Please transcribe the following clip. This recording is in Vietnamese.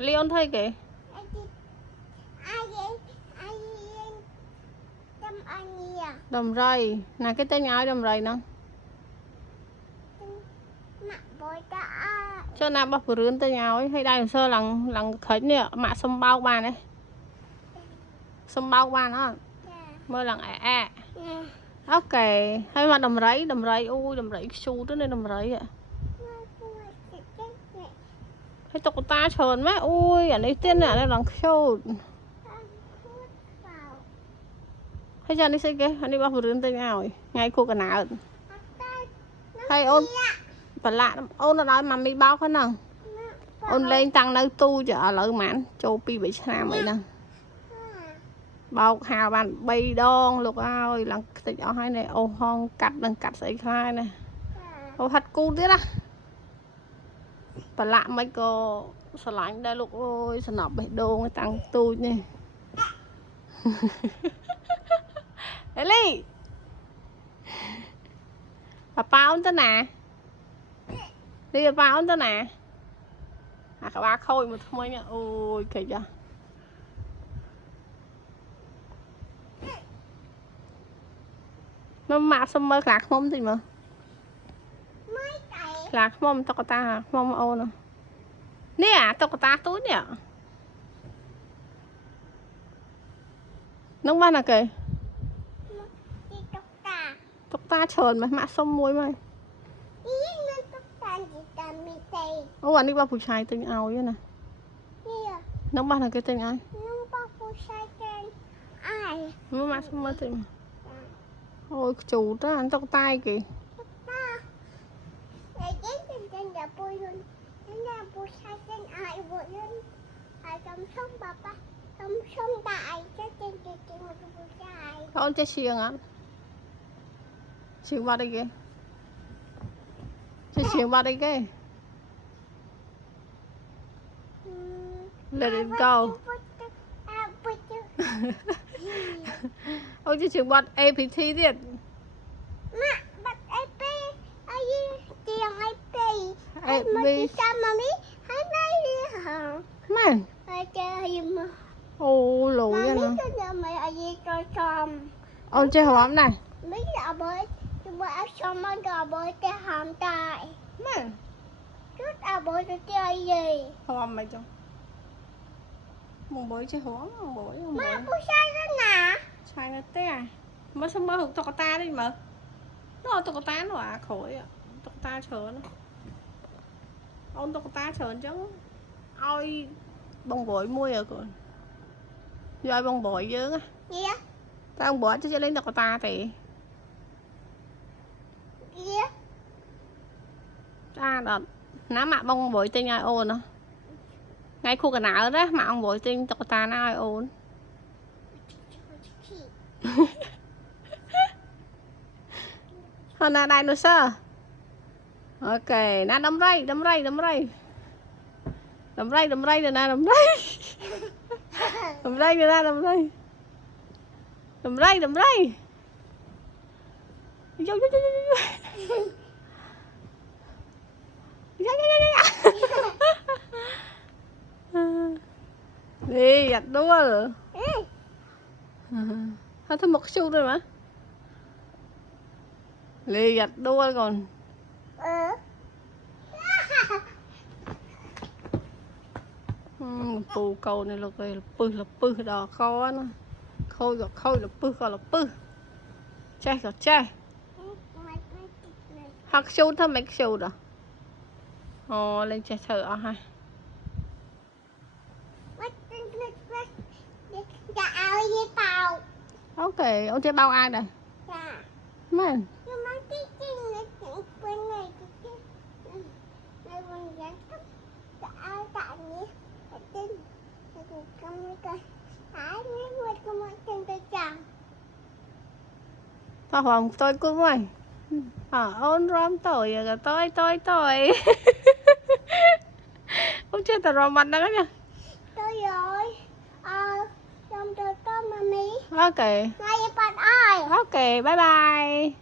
Leon thấy kìa. Đầm rầy. Nè cái tên ai đầm rầy nè. Cho nào bác vừa rươn tên nhau ấy. Hay đây sơ lần khởi nè. Mạ xâm bao bà này. Xâm bao bà nó. Mới lần à. Ok. Hay mà đầm rẫy. Ui đầm rẫy xu tới đây đầm rẫy ạ. Hay tộc ta trơn mấy. Ui ở đây tiên này lần xu. Hay cho anh đi xe kìa. Anh đi bác vừa rươn tên nhau ấy. Ngay khu cả nào. Hay ôn. Và lạ ôn nó nói mà mi bao hết nè. Ôn lên tăng nơi tu cho lợi mãn. Châu pi bị xa vậy nè. Bao hào bàn bay đôn lục ơi. Lần tình ở hai này ô hon cắt đừng cắt sấy khai này. Ô hạt cu tiết á. Và lạ mấy cô sờ lạnh đây lục ơi. Sờ nọc bị đôn tăng tu nè. Eli Papa ôn tên nè. Đi Papa ôn tên nè. À các bác khôi một thôi nha. Ôi kìa chưa. Nó mạ xong mơ lạc mông gì mà. Lạc mông tao có ta hả? Mông ô nè. Nè tao có ta túi nè. Nông ban là kìa. Tóc ta trơn mà mạ xong muối mày. Ô anh đi bao phụ trai tên áo vậy nè. Nông ban là cái tên ai? Nó mạ xong mơ tên. Ôi chủ đó anh tóc tai kìa. Con chơi xiềng á. Xiềng vào đây kìa. Chơi xiềng vào đây kìa. Let it go. Ôi chơi xiềng vào APTទៀត. Mày. Ô lùi vậy nè. Ôn chơi hòm này. Hòm mày chồng. Mùng bối chơi hòm mùng bối. Mà bố sai đó nè. Sai nó té à. Mới xong mơ hụt tộc ta đi mà. Nó tộc ta nó à khỏi ạ. Tộc ta chờ nó. Ôn tộc ta chờ chứ. Ôi bông bội mua rồi còn. Rồi bông bội dữ á. Gì á? Tao bông bội cho lên tộc ta thì. Gì á? À đợt. Ná mạ bông bội tên ai ôn á. Ngay khu cả nào đó mà ông bội tên tộc ta nó ai ôn. Hơn là dinosaur. Ok, nó đâm ray rồi nè, đâm ray. Đâm ray rồi nè, đâm ray. Vô. Đi, giặt đua rồi. Thôi thôi một xu rồi mà. Lì giặt đua còn. Pù cầu này là pư đỏ kho nó. Khôi là pư. Chơi. Hoặc xu thôi mấy xu rồi. Ồ lên chơi thử ở hai. Ok, ông chơi bao ai đây? Dạ. Mà. Thôi hoàng tôi cũng mày. Ôn rõm tội rồi tôi. Ông chơi tao rõm mặt đó nha. Tôi rồi. Trong tôi có mami. Ok. Ok, bye bye.